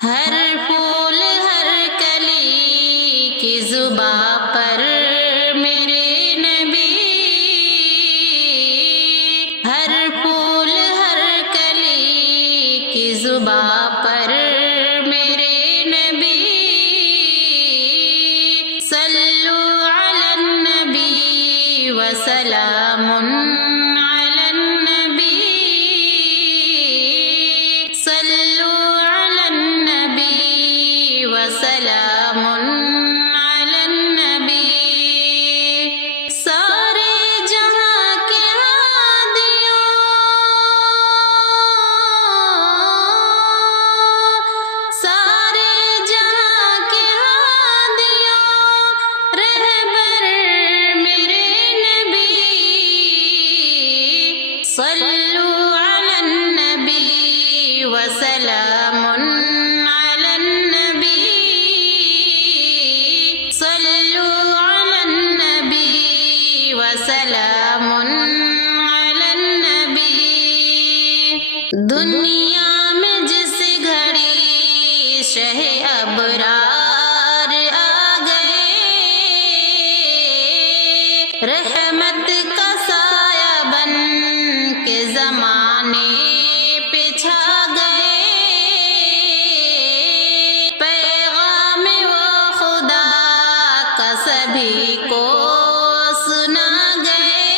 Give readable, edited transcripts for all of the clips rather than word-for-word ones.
ہر پھول ہر کلی کی زباں پر میرے نبی، ہر پھول ہر کلی کی زباں پر میرے نبی، صلو علی النبی وسلام علی النبی، صلو علی النبی وسلام علی النبی، سارے جہاں کے ہادیوں، سارے جہاں کے ہادیوں، رہبر میرے نبی، صلو علی النبی وسلام علی النبی، صلو علی النبی وسلام علی النبی، دنیا میں جس گھڑی شہ ابرار آ گئے، رحمت کا سایہ بن کے زمانے پہ چھا گئے، پیغام وہ خدا کا سبھی کو سنا گئے،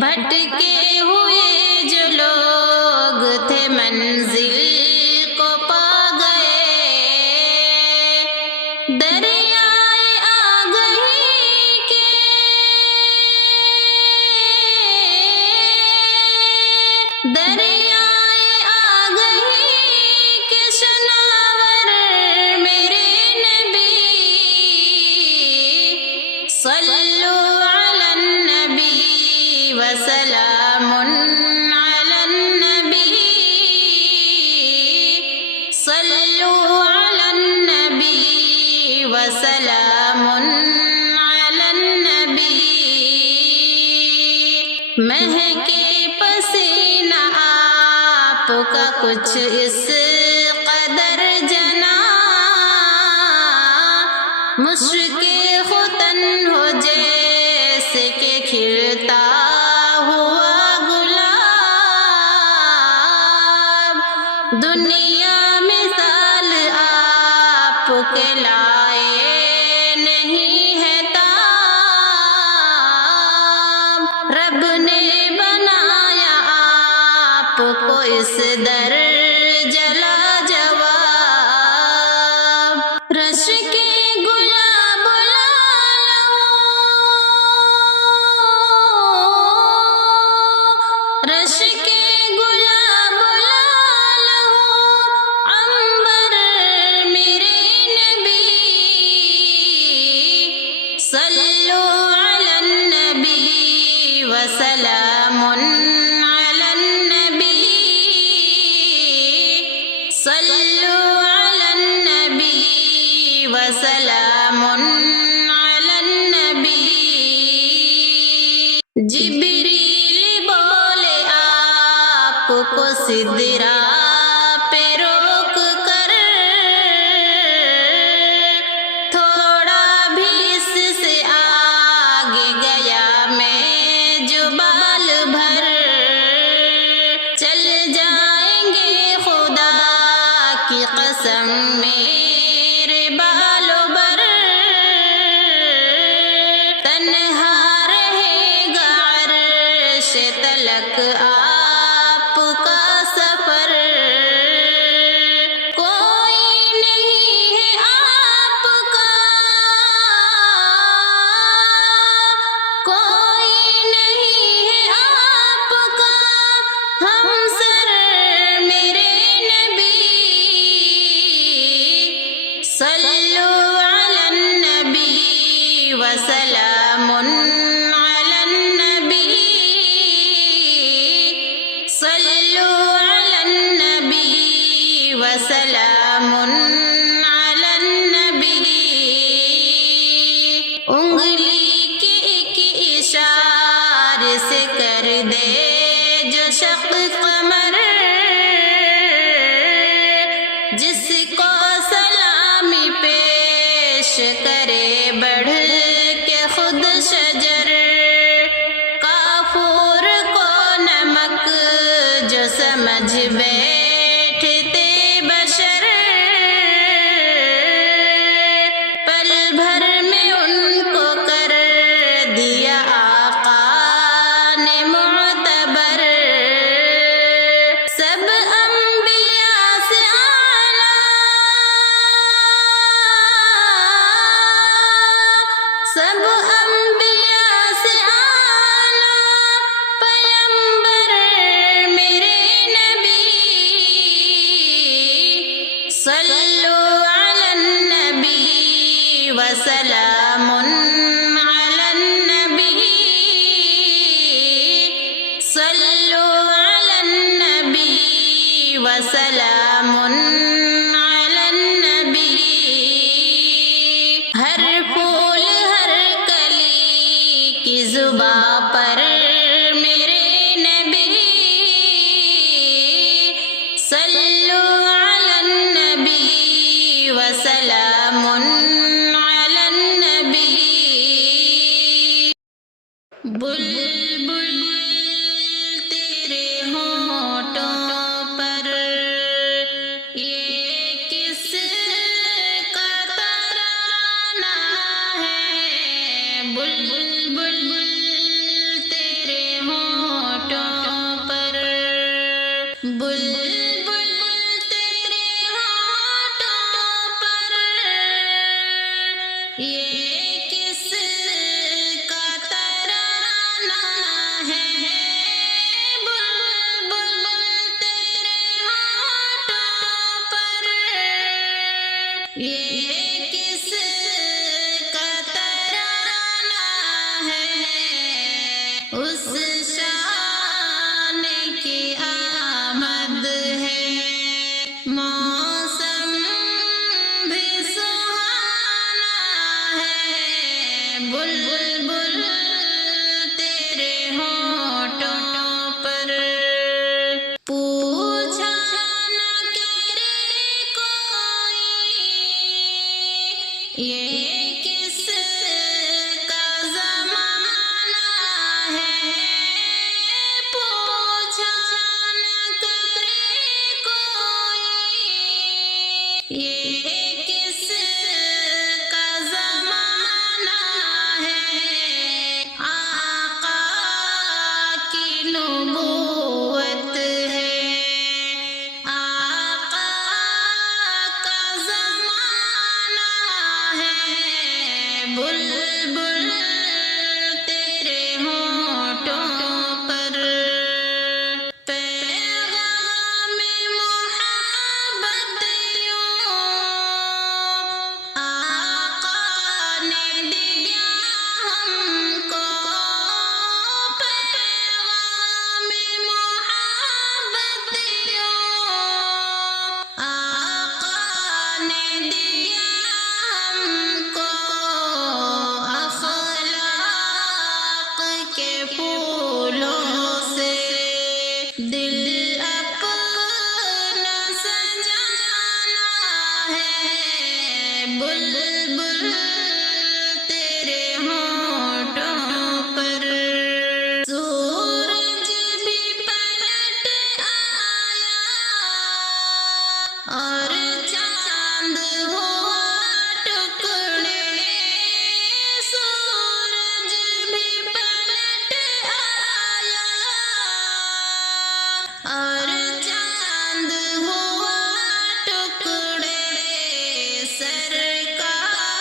بھٹکے ہوئے جو لوگ تھے منزل کو پا گئے، دریائے آگہی کے، دریائے آگہی کے شناور میرے نبی، صلو علی النبی وسلام علی النبی، صلو علی النبی وسلام علی النبی، مہکے پسینہ آپ کا کچھ اس قدر جنا، مشک ختن ہو جیسے کہ کھلتا ہوا گلاب، دنیا مثال آپ کے لائے نہیں ہے تاب، رب نے بنایا آپ کو اس در جلا جواب، رش کے گلاب لالو، رش کے گلاب لالو، عنبر میرے نبی، صلو علی النبی وسلام علی النبی، صلو علی النبی وسلام علی النبی، جبریل بولے آپ کو سدرا پہ روک کر، تھوڑا بھی اس سے آگے گیا میں جو بال بھر، چل جائیں گے خدا کی قسم میرے بالوں بر، تنہا رہے گا عرش تلک آپ کا سفر، کوئی نہیں ہے آپ کا، کوئی نہیں ہے آپ کا ہمسر میرے نبی، صلو علی النبی وسلام علی النبی، صلو علی النبی وسلام علی النبی، انگلی کے ایک اشارے سے کر دے جو شق قمر، پیش کرے بڑھ کے خود شجر، کافور کو نمک جو سمجھ بیٹھتے بشر، پل بھر میں ان کو کر دیا آقا نے معتبر، سب انبیاء سے اعلیٰ، سب انبیاء سے اعلیٰ پیمبر میرے نبی، صلو علی النبی وسلام علی النبی، صلو علی النبی وسلام علی النبی، ہر پھول ہر کلی کی زباں پر میرے نبی، صلو علی النبی وسلام علی النبی، بلبل تیرے ہونٹوں پر یہ کس کا ترانہ ہے، بلبل تیرے ہونٹوں پر، بلبل تیرے ہونٹوں پر یہ کس کا ترانہ ہے، بلبل تیرے ہونٹوں پر یہ کس کا ترانہ ہے، اس شان کی آمد ہے، موسم بھی سہانا ہے، بلبل تیرے ہونٹوں پر، پوچھا نہ کرے کوئی یہ کس کا زمانہ ہے، پوچھا نہ کرے کوئی یہ کس کا زمانہ ہے، آقا کی نبوت ہے، آقا کا زمانہ ہے، بلبل تیرے ہونٹوں پر، پیغام محبت یوں آقا نے دیا ہم کو، پیغام محبت یوں آقا نے دیا ہم کو، اخلاق کے پھولوں سے دل اپنا سجانا ہے، بلبل تیرے ہونٹوں پر، سورج بھی پلٹ آیا اور چاند ہوا ٹکڑے، سورج بھی پلٹ آیا اور چاند ہوا ٹکڑے، سرکار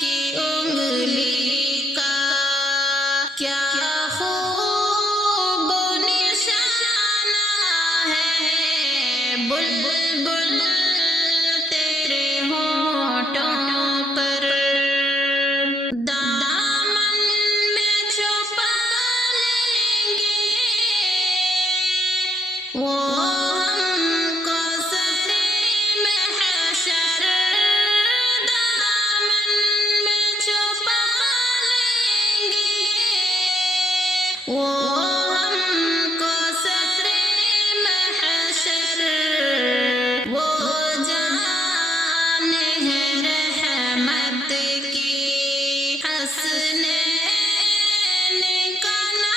کی انگلی کا کیا خوب نشانہ ہے، بلبل تیرے ہونٹوں پر، دامن میں چھپا لیں گے وہ ہم کو سرے محشر، دامن میں چھپا لیں گے وہ ہم کو سرے محشر، وہ کا